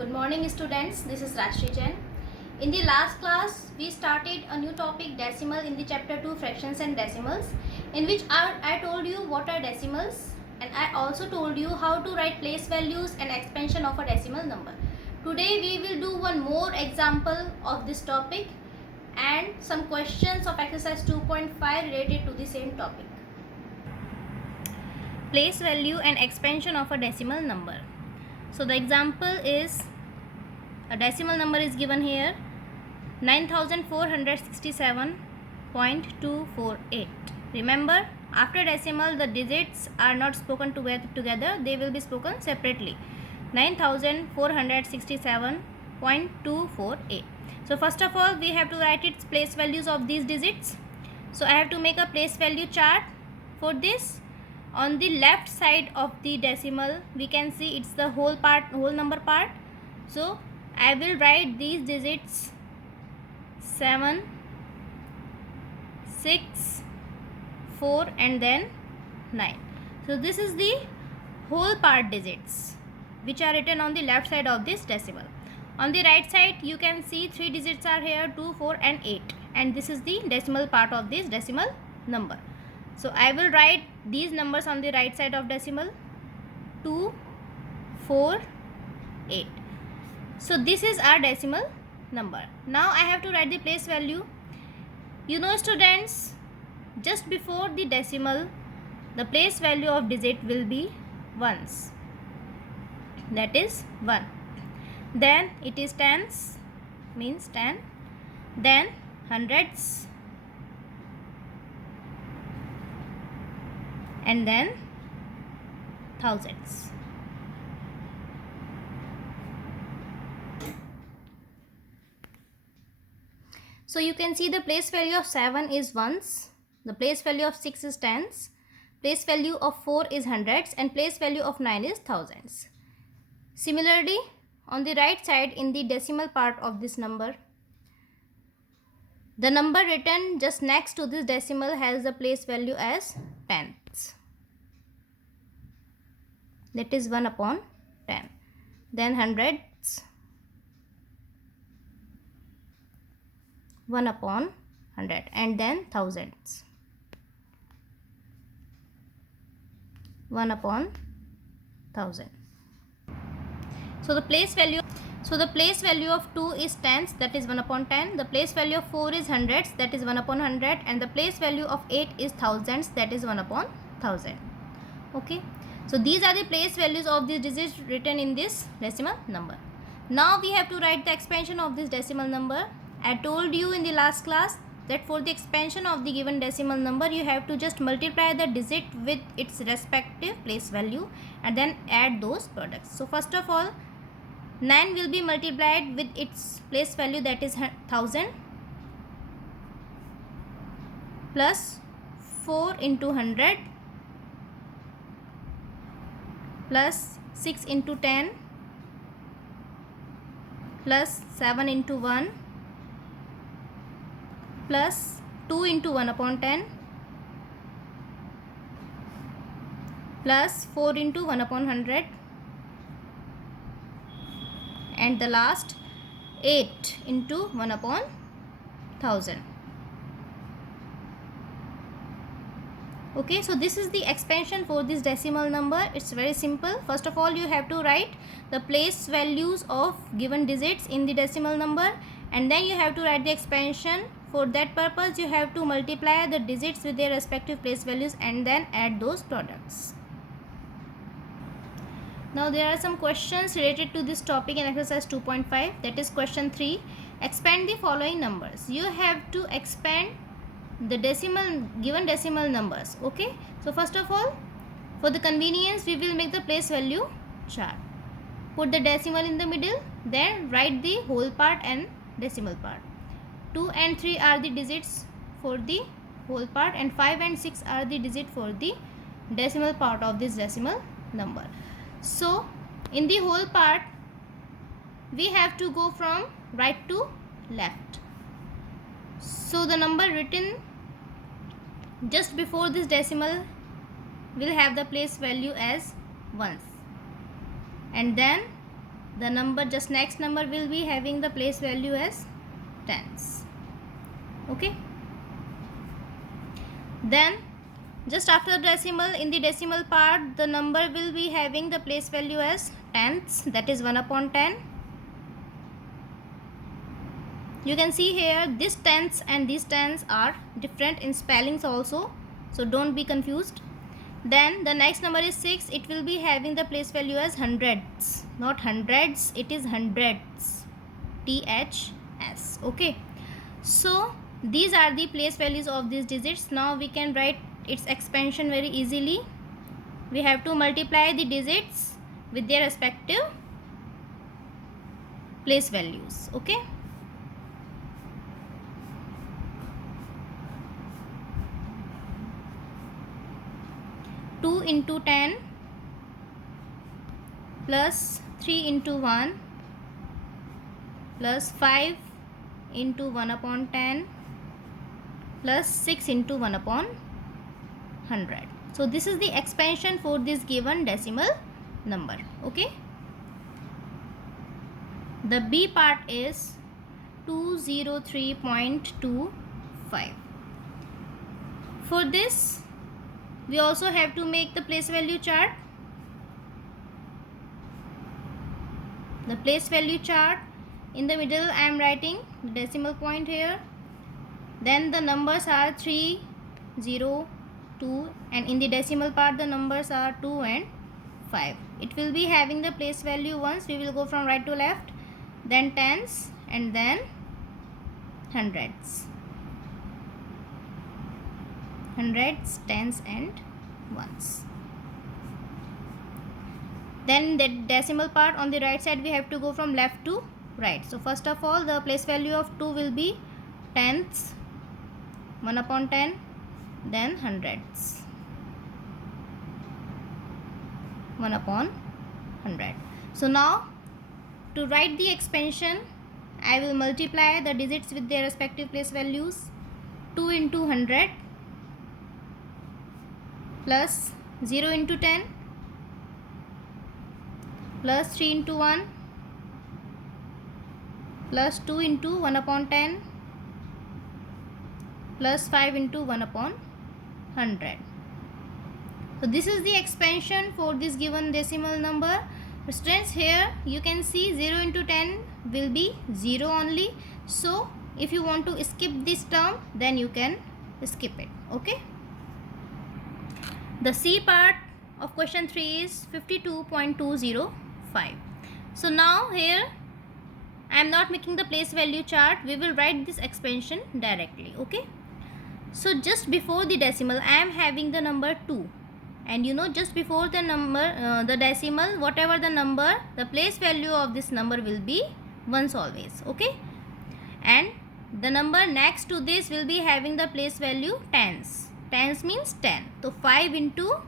Good morning students, this is Rashri Jain. In the last class, we started a new topic decimal in the chapter 2 fractions and decimals, in which I told you what are decimals and I also told you how to write place values and expansion of a decimal number. Today we will do one more example of this topic and some questions of exercise 2.5 related to the same topic. Place value and expansion of a decimal number. So the example is a decimal number is given here 9467.248. Remember, after decimal the digits are not spoken together, they will be spoken separately. 9467.248. So first of all we have to write its place values of these digits. So I have to make a place value chart. For this, on the left side of the decimal we can see it's the whole number part. So I will write these digits 7, 6, 4 and then 9. So this is the whole part digits which are written on the left side of this decimal. On the right side you can see 3 digits are here, 2, 4 and 8, and this is the decimal part of this decimal number. So I will write these numbers on the right side of decimal 2, 4, 8. So this is our decimal number. Now I have to write the place value. You know students, just before the decimal the place value of digit will be ones, that is 1. Then it is tens, means 10. Then hundreds, and then thousands. So you can see the place value of 7 is ones, the place value of 6 is tens, place value of 4 is hundreds, and place value of 9 is thousands. Similarly, on the right side in the decimal part of this number, the number written just next to this decimal has the place value as tenths, that is 1 upon 10. Then hundreds, 1 upon 100, and then thousands, 1 upon 1000. So the place value of 2 is tens, that is 1 upon 10. The place value of 4 is hundreds, that is 1 upon 100, and the place value of 8 is thousands, that is 1 upon 1000. Okay, so these are the place values of these digits written in this decimal number. Now we have to write the expansion of this decimal number. I told you in the last class that for the expansion of the given decimal number you have to just multiply the digit with its respective place value and then add those products. So first of all, 9 will be multiplied with its place value, that is 1000, plus 4 into 100 plus 6 into 10 plus 7 into 1 plus 2 into 1 upon 10 plus 4 into 1 upon 100, and the last 8 into 1 upon 1000. Okay, so this is the expansion for this decimal number. It's very simple. First of all you have to write the place values of given digits in the decimal number, and then you have to write the expansion. For that purpose you have to multiply the digits with their respective place values and then add those products. Now there are some questions related to this topic in exercise 2.5, that is question 3. Expand the following numbers. You have to expand the given decimal numbers. Okay, so first of all, for the convenience we will make the place value chart. Put the decimal in the middle, then write the whole part and decimal part. 2 and 3 are the digits for the whole part, and 5 and 6 are the digit for the decimal part of this decimal number. So in the whole part we have to go from right to left. So the number written just before this decimal will have the place value as ones, and then the number, just next number will be having the place value as tens. Okay. Then just after the decimal, in the decimal part, the number will be having the place value as tenths, that is 1 upon 10. You can see here this tenths and these tens are different in spellings also, so don't be confused. Then the next number is 6. It will be having the place value as hundreds, not hundreds, it is hundreds, THS. Okay, so these are the place values of these digits. Now we can write its expansion very easily. We have to multiply the digits with their respective place values. Okay, two into 10 plus 3 into 1 plus 5 into 1 upon 10 plus 6 into 1 upon 100. So this is the expansion for this given decimal number. Okay, the B part is 203.25. For this we also have to make the place value chart. The place value chart, in the middle I am writing the decimal point here. Then the numbers are 3, 0, 2, and in the decimal part the numbers are 2 and 5. It will be having the place value once. We will go from right to left, then tens, and then hundreds. Hundreds, tens, and ones. Then the decimal part on the right side we have to go from left to right. So first of all, the place value of 2 will be tenths, 1 upon 10, then hundreds, 1 upon 100. So now to write the expansion, I will multiply the digits with their respective place values. 2 into 100 plus 0 into 10 plus 3 into 1 plus 2 into 1 upon 10 plus 5 into 1 upon 100. So this is the expansion for this given decimal number. Students, here you can see 0 into 10 will be 0 only. So if you want to skip this term, then you can skip it. Okay. The C part of question 3 is 52.205. So now here I am not making the place value chart. We will write this expansion directly. Okay. So just before the decimal I am having the number 2, and you know, just before the number the decimal, whatever the number, the place value of this number will be ones always. Okay. And the number next to this will be having the place value tens. Tens means 10. So 5 into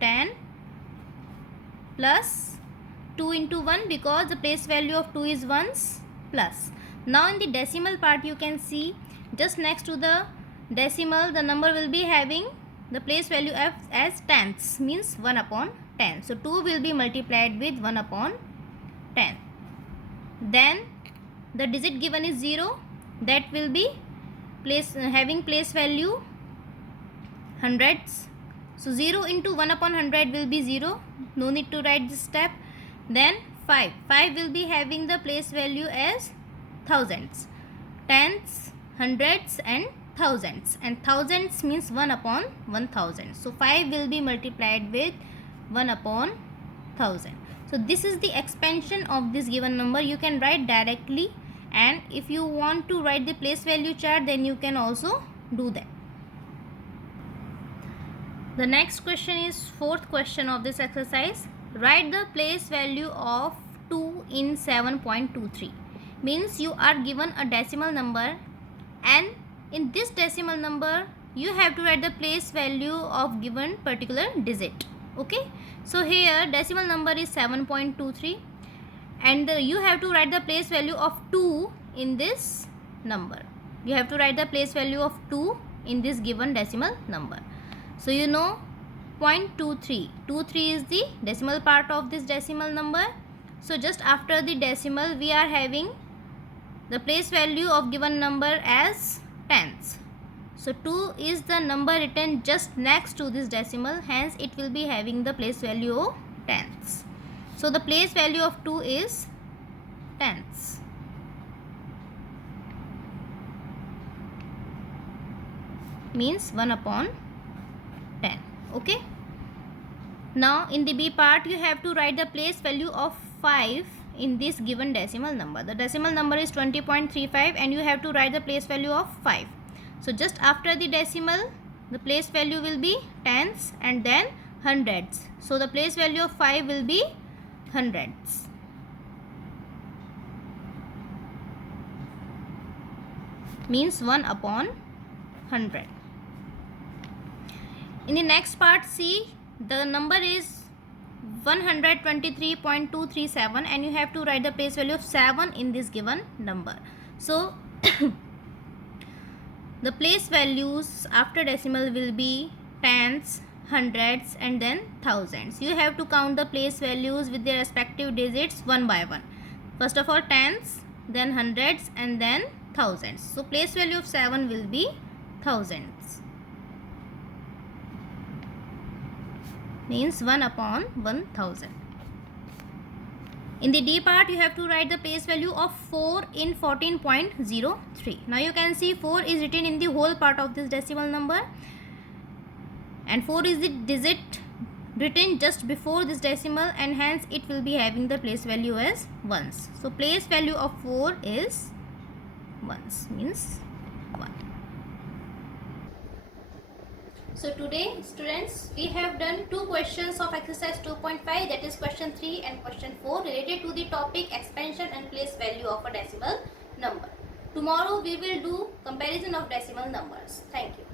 10 plus 2 into 1, because the place value of 2 is ones, plus. Now in the decimal part you can see just next to the decimal the number will be having the place value as tenths, means 1 upon 10. So 2 will be multiplied with 1 upon 10. Then the digit given is 0, that will be having place value hundreds. So 0 into 1 upon 100 will be 0. No need to write this step. Then 5. 5 will be having the place value as thousands. Tenths, hundreds, and thousands. And thousands means 1 upon 1000. So 5 will be multiplied with 1 upon 1000. So this is the expansion of this given number. You can write directly, and if you want to write the place value chart, then you can also do that. The next question is fourth question of this exercise. Write the place value of 2 in 7.23. Means you are given a decimal number, and in this decimal number you have to write the place value of given particular digit. Okay. So here decimal number is 7.23, and you have to write the place value of 2 in this number. You have to write the place value of 2 in this given decimal number. So you know 0.23. 23 is the decimal part of this decimal number. So just after the decimal we are having the place value of given number as tens. So 2 is the number written just next to this decimal, hence it will be having the place value of tens. So the place value of 2 is tens. Means 1 upon 10. Okay. Now in the B part you have to write the place value of 5 in this given decimal number. The decimal number is 20.35 and you have to write the place value of 5. So just after the decimal the place value will be tens and then hundreds. So the place value of 5 will be hundreds. Means 1 upon 100. In the next part, see, the number is 123.237 and you have to write the place value of 7 in this given number. So the place values after decimal will be tens, hundreds and then thousands. You have to count the place values with their respective digits one by one. First of all tens, then hundreds and then thousands. So place value of 7 will be thousands. Means 1 upon 1000. In the D part you have to write the place value of 4 in 14.03. Now you can see 4 is written in the whole part of this decimal number and 4 is the digit written just before this decimal and hence it will be having the place value as ones. So place value of 4 is ones, means 1. So today students we have done 2 questions of exercise 2.5, that is question 3 and question 4 related to the topic expansion and place value of a decimal number. Tomorrow we will do comparison of decimal numbers. Thank you.